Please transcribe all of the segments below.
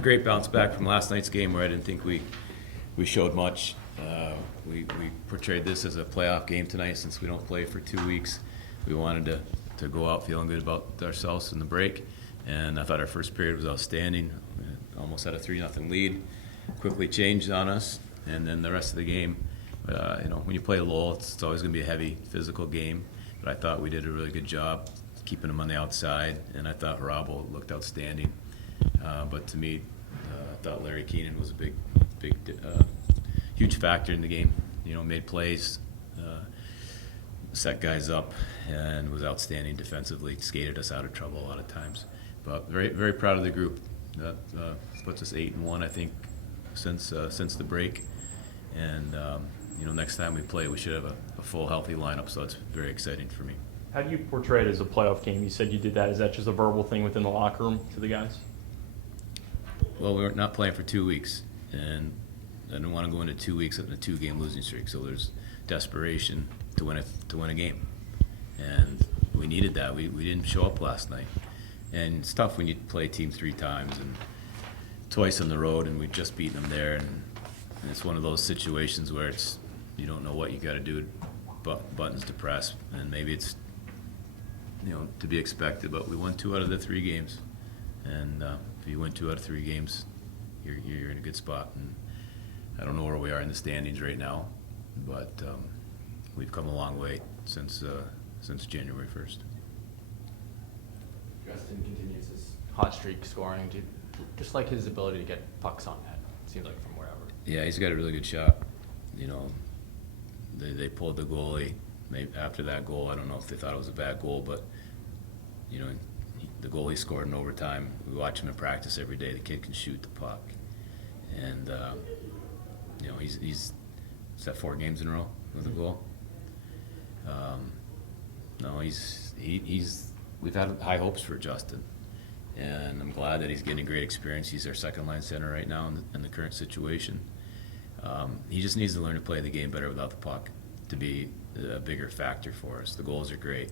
great bounce back from last night's game where I didn't think we showed much. We portrayed this as a playoff game tonight since we don't play for 2 weeks. We wanted to go out feeling good about ourselves in the break, and I thought our first period was outstanding. Almost had a 3-0 lead, quickly changed on us, and then the rest of the game, when you play Lowell, it's always going to be a heavy physical game, but I thought we did a really good job keeping them on the outside, and I thought Carvel looked outstanding. But to me, I thought Larry Keenan was a huge factor in the game. Made plays, set guys up, and was outstanding defensively. Skated us out of trouble a lot of times. But very, very proud of the group. That puts us 8-1, I think, since the break. And next time we play, we should have a full, healthy lineup. So it's very exciting for me. How do you portray it as a playoff game? You said you did that. Is that just a verbal thing within the locker room to the guys? Well, we're not playing for 2 weeks, and I didn't want to go into 2 weeks in a 2-game losing streak. So there's desperation to win a game, and we needed that. We didn't show up last night, and it's tough when you play a team 3 times and twice on the road, and we've just beaten them there, and it's one of those situations where you don't know what you got to do, buttons to press, and maybe it's to be expected. But we won 2 out of the 3 games, and if you win 2 out of 3 games, you're in a good spot. And I don't know where we are in the standings right now, but we've come a long way since January 1st. Justin continues his hot streak scoring. Just like his ability to get pucks on net, it seems like, from wherever. Yeah, he's got a really good shot. They pulled the goalie. Maybe after that goal, I don't know if they thought it was a bad goal, but the goalie scored in overtime. We watch him in practice every day. The kid can shoot the puck, and he's at 4 games in a row with a goal. No, we've had high hopes for Justin, and I'm glad that he's getting great experience. He's our second line center right now in the current situation. He just needs to learn to play the game better without the puck to be a bigger factor for us. The goals are great,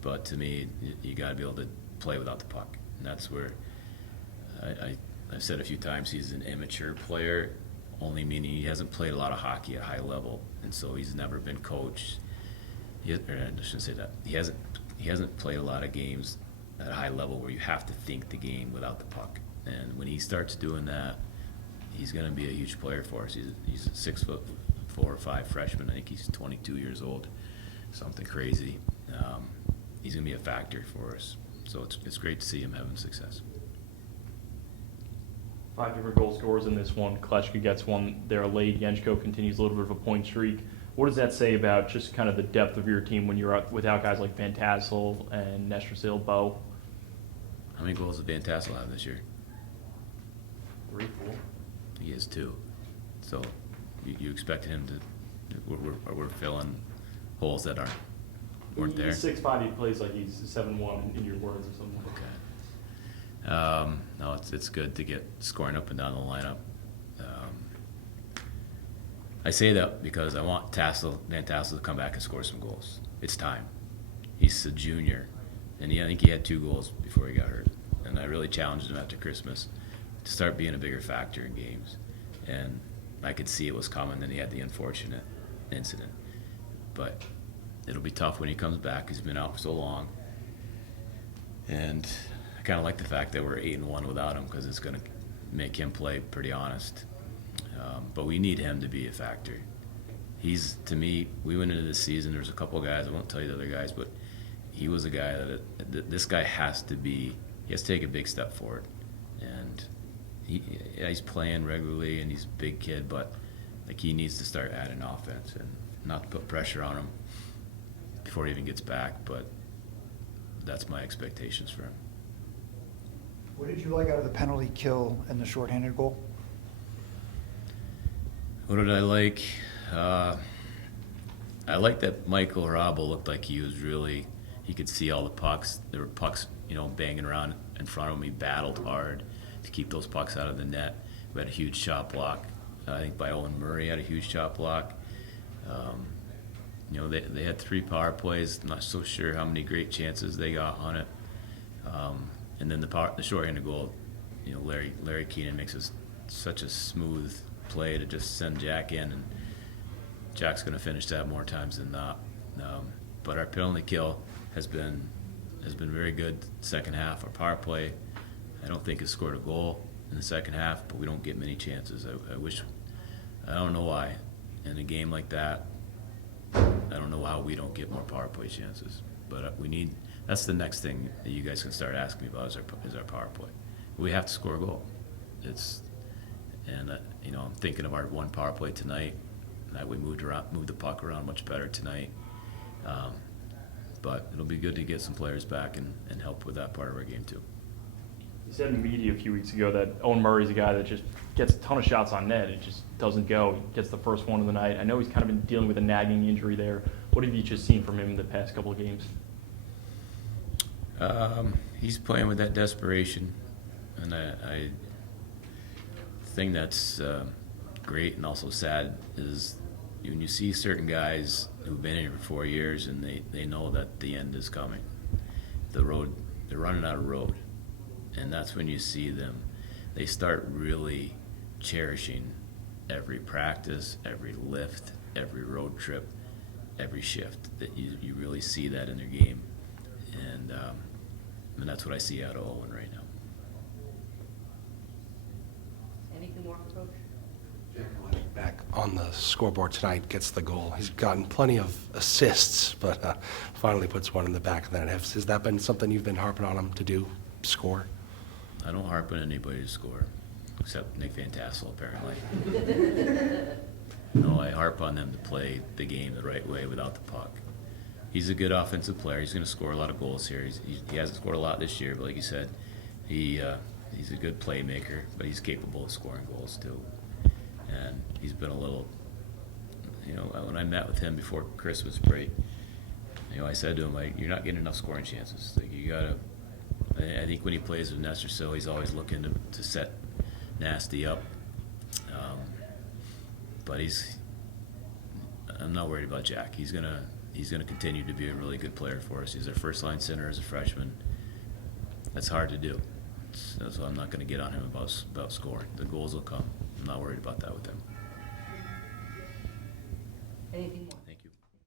but to me, you got to be able to play without the puck, and that's where I've said a few times he's an immature player, only meaning he hasn't played a lot of hockey at high level, and so he's never been coached. I shouldn't say that. He hasn't played a lot of games at a high level where you have to think the game without the puck. And when he starts doing that, he's going to be a huge player for us. He's a 6'4" or 5" freshman. I think he's 22 years old, something crazy. He's going to be a factor for us. So it's great to see him having success. 5 different goal scorers in this one. Klechka gets one there late. Yenchko continues a little bit of a point streak. What does that say about just kind of the depth of your team when you're without guys like Van Tassel and Nestrasil, Bo? How many goals did Van Tassel have this year? 3, 4. He has 2. So you expected him to. We're filling holes that weren't there. He's 6'5". He plays like he's 7'1" in your words or something. Okay. No, it's good to get scoring up and down the lineup. I say that because I want Van Tassel to come back and score some goals. It's time. He's a junior, and I think he had 2 goals before he got hurt. And I really challenged him after Christmas to start being a bigger factor in games. And I could see it was coming. Then he had the unfortunate incident. But it'll be tough when he comes back. He's been out for so long. And I kind of like the fact that we're 8-1 without him because it's going to make him play pretty honest. But we need him to be a factor. To me, we went into this season, there's a couple guys, I won't tell you the other guys, but he was a guy that this guy has to take a big step forward. And he's playing regularly and he's a big kid, but he needs to start adding offense and not to put pressure on him before he even gets back, but that's my expectations for him. What did you like out of the penalty kill and the shorthanded goal? What did I like? I like that Michael Carvel looked like he could see all the pucks. There were pucks, banging around in front of him. He battled hard to keep those pucks out of the net. We had a huge shot block. I think by Owen Murray had a huge shot block. They had 3 power plays. I'm not so sure how many great chances they got on it. And then the shorthanded goal, Larry Keenan makes such a smooth play to just send Jack in, and Jack's going to finish that more times than not. But our penalty kill has been very good second half. Our power play, I don't think has scored a goal in the second half, but we don't get many chances. I don't know why. In a game like that, I don't know how we don't get more power play chances. But that's the next thing that you guys can start asking me about is our power play. We have to score a goal. I'm thinking of our one power play tonight. That we moved the puck around much better tonight. But it'll be good to get some players back and help with that part of our game too. You said in the media a few weeks ago that Owen Murray's a guy that just gets a ton of shots on net. It just doesn't go. He gets the first one of the night. I know he's kind of been dealing with a nagging injury there. What have you just seen from him in the past couple of games? He's playing with that desperation, and I thing that's great and also sad is when you see certain guys who've been here for 4 years and they know that the end is coming. They're running out of road, and that's when you see them. They start really cherishing every practice, every lift, every road trip, every shift. That you really see that in their game, and that's what I see out of Owen right now. Anything more for Coach? Back on the scoreboard tonight, gets the goal. He's gotten plenty of assists, but finally puts one in the back of the net. Has that been something you've been harping on him to do, score? I don't harp on anybody to score, except Nick Van Tassel, apparently. No, I harp on them to play the game the right way without the puck. He's a good offensive player. He's going to score a lot of goals here. He hasn't scored a lot this year, but like you said, he's a good playmaker, but he's capable of scoring goals too. And he's been a little, when I met with him before Christmas break, I said to him, you're not getting enough scoring chances. You gotta. I think when he plays with Nestor Sill, he's always looking to set Nasty up. But I'm not worried about Jack. He's gonna continue to be a really good player for us. He's our first line center as a freshman. That's hard to do. So I'm not going to get on him about scoring. The goals will come. I'm not worried about that with him. Anything more?